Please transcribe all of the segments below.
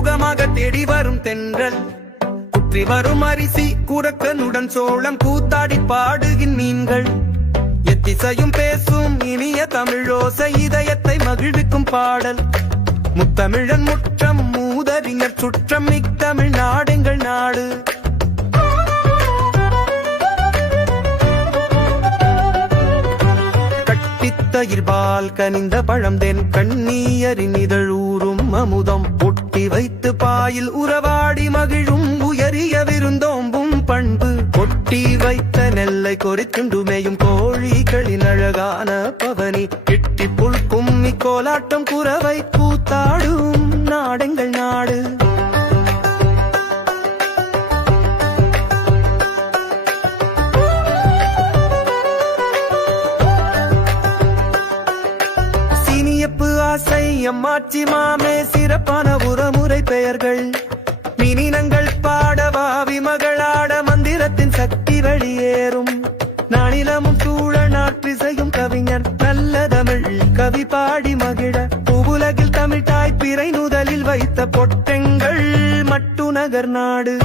சுகமாக தேடி வரும் தென்றல். குற்றி வரும் அரிசி குரக்கனுடன் சோளம் கூத்தாடி பாடுகின் மீன்கள். எத்திசையும் பேசும் இனிய தமிழோசை இதயத்தை மகிழ்விக்கும் பாடல். முத்தமிழன் முற்றம் மூதறிஞர் சுற்றம் மிக்தமிழ் நாடெங்கள் நாடு. கட்டித்தயிர்பால் கனிந்த பழந்தென் கண்ணீயரின் இதழூறும் அமுதம் வாயில் உறவாடி மகிழும் உயரிய விருந்தோம்பும் பண்பு கொட்டி வைத்த நெல்லை கொறித்துண்டுமேயும் கோழிகளின் அழகான பவனி. கிட்டி புல் கும்மி கோலாட்டம் குறவை கூத்தாடும் நாடெங்கள் நாடு. சீனியப்பு ஆசை அம்மாச்சி மாமே சிறப்பான உறமுறை பெயர்கள். மினினங்கள் பாடவா விமகளாட மந்திரத்தின் சக்தி வெளியேறும். நானிலமும் சூழ நாற்றிசையும் கவிஞர் நல்ல தமிழ் கவி பாடி மகிழ. உலகில் தமிழ் தாய் பிறை நுதலில் வைத்த பொட்டெங்கள் மட்டு நகர் நாடு.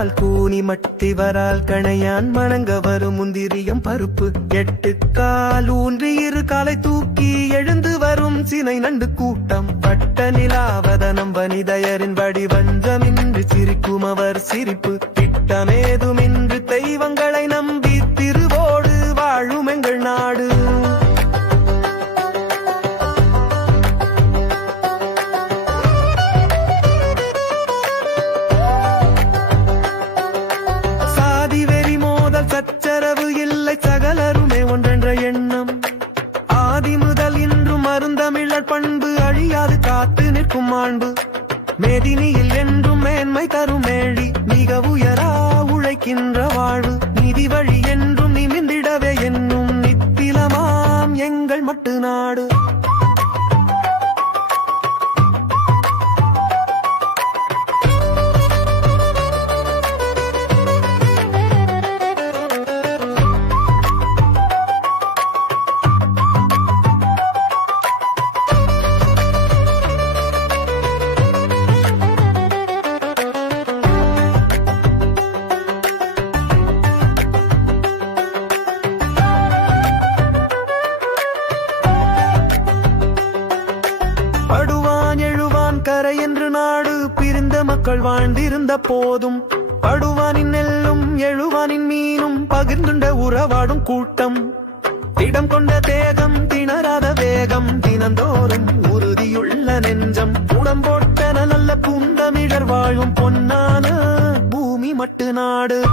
மட்டுரால் கூனி மட்டி வரால் கணையான் மணங்க வரும் முந்திரியம் பருப்பு. எட்டு கால் ஊன்றி இரு காலை தூக்கி எழுந்து வரும் சினை நண்டு கூட்டம். பட்ட நிலாவதனம் வனிதையரின் வடி வஞ்சமின்றி சிரிக்கும் அவர் சிரிப்பு. திட்டமேதுமின்றி தெய்வங்களை அழியாது காத்து நிற்கும் ஆண்டு. மேதினியில் என்றும் மேன்மை தரும் மேழி மிக உயரா உழைக்கின்ற வாழ்வு. நிதி வழி என்றும் நிமிந்திடவே என்னும் நித்திலமாம் எங்கள் மட்டு நாடு. நாடு பிரிந்த மக்கள் வாழ்ந்திருந்த போதும். படுவானின் நெல்லும் எழுவானின் மீனும் பகிர்ந்துண்ட உறவாடும் கூட்டம். இடம் கொண்ட தேகம் திணறாத வேகம் தினந்தோறும் உறுதியுள்ள நெஞ்சம். உடம் போட்டன நல்ல பூந்தமிழர் வாழும் பொன்னான பூமி மட்டு நாடு.